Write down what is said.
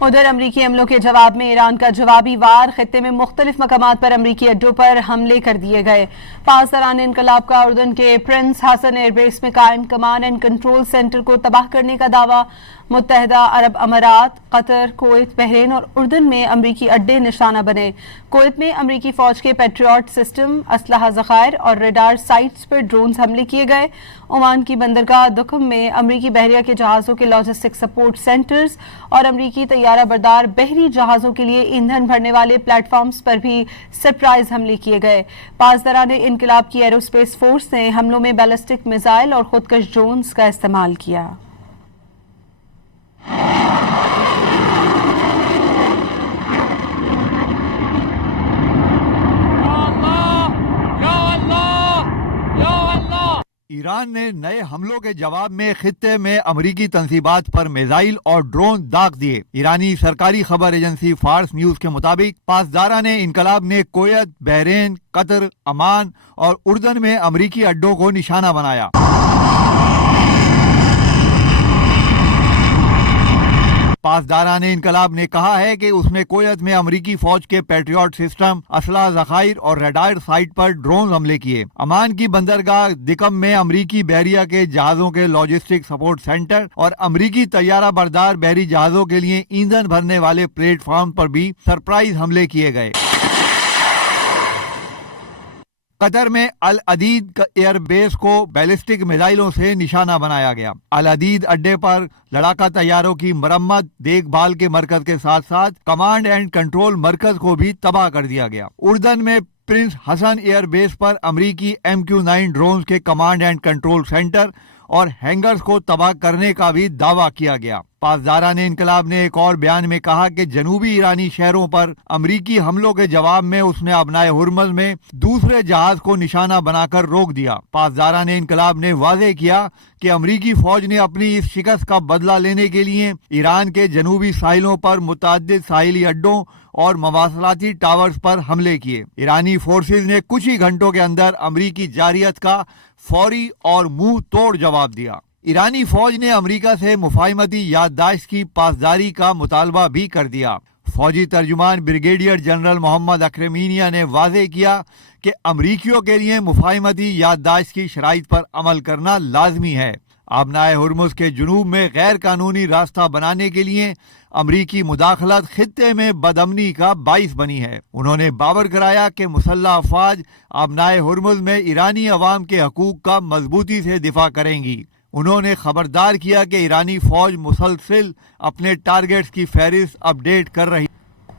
ادھر امریکی حملوں کے جواب میں ایران کا جوابی وار، خطے میں مختلف مقامات پر امریکی اڈوں پر حملے کر دیے گئے۔ پاسداران انقلاب کا اردن کے پرنس حسن ایئر بیس میں قائم کمانڈ اینڈ کنٹرول سینٹر کو تباہ کرنے کا دعویٰ۔ متحدہ عرب امارات، قطر، کویت، بحرین اور اردن میں امریکی اڈے نشانہ بنے۔ کویت میں امریکی فوج کے پیٹریوٹ سسٹم، اسلحہ ذخائر اور ریڈار سائٹس پر ڈرونز حملے کیے گئے۔ عمان کی بندرگاہ دکم میں امریکی بحریہ کے جہازوں کے لاجسٹک سپورٹ سینٹرز اور امریکی طیارہ بردار بحری جہازوں کے لیے ایندھن بھرنے والے پلیٹ فارمز پر بھی سرپرائز حملے کیے گئے۔ پاسداران انقلاب کی ایروسپیس فورس نے حملوں میں بیلسٹک میزائل اور خودکش ڈرونز کا استعمال کیا۔ ایران نے نئے حملوں کے جواب میں خطے میں امریکی تنصیبات پر میزائل اور ڈرون داغ دیے۔ ایرانی سرکاری خبر ایجنسی فارس نیوز کے مطابق پاسداران انقلاب نے کویت، بحرین، قطر، عمان اور اردن میں امریکی اڈوں کو نشانہ بنایا۔ پاسداران انقلاب نے کہا ہے کہ اس نے کویت میں امریکی فوج کے پیٹریوٹ سسٹم، اسلحہ ذخائر اور ریڈار سائٹ پر ڈرون حملے کیے۔ عمان کی بندرگاہ دکم میں امریکی بحریہ کے جہازوں کے لاجسٹک سپورٹ سینٹر اور امریکی طیارہ بردار بحری جہازوں کے لیے ایندھن بھرنے والے پلیٹ فارم پر بھی سرپرائز حملے کیے گئے۔ قطر میں العدید ایئر بیس کو بیلسٹک میزائلوں سے نشانہ بنایا گیا۔ العدید اڈے پر لڑاکا طیاروں کی مرمت دیکھ بھال کے مرکز کے ساتھ ساتھ کمانڈ اینڈ کنٹرول مرکز کو بھی تباہ کر دیا گیا۔ اردن میں پرنس حسن ایئر بیس پر امریکی MQ-9 ڈرونز کے کمانڈ اینڈ کنٹرول سینٹر اور ہینگرز کو تباہ کرنے کا بھی دعویٰ کیا گیا۔ پاسداران انقلاب نے ایک اور بیان میں کہا کہ جنوبی ایرانی شہروں پر امریکی حملوں کے جواب میں اس نے ابنائے ہرمز میں دوسرے جہاز کو نشانہ بنا کر روک دیا۔ پاسداران انقلاب نے واضح کیا کہ امریکی فوج نے اپنی اس شکست کا بدلہ لینے کے لیے ایران کے جنوبی ساحلوں پر متعدد ساحلی اڈوں اور مواصلاتی ٹاورز پر حملے کیے۔ ایرانی فورسز نے کچھ ہی گھنٹوں کے اندر امریکی جارحیت کا فوری اور منہ توڑ جواب دیا۔ ایرانی فوج نے امریکہ سے مفاہمتی یادداشت کی پاسداری کا مطالبہ بھی کر دیا۔ فوجی ترجمان بریگیڈیئر جنرل محمد اکرمینیا نے واضح کیا کہ امریکیوں کے لیے مفاہمتی یادداشت کی شرائط پر عمل کرنا لازمی ہے۔ آبنائے ہرمز کے جنوب میں غیر قانونی راستہ بنانے کے لیے امریکی مداخلت خطے میں بدامنی کا باعث بنی ہے۔ انہوں نے باور کرایا کہ مسلح افواج آبنائے ہرمز میں ایرانی عوام کے حقوق کا مضبوطی سے دفاع کریں گی۔ انہوں نے خبردار کیا کہ ایرانی فوج مسلسل اپنے ٹارگٹس کی فہرست اپ ڈیٹ کر رہی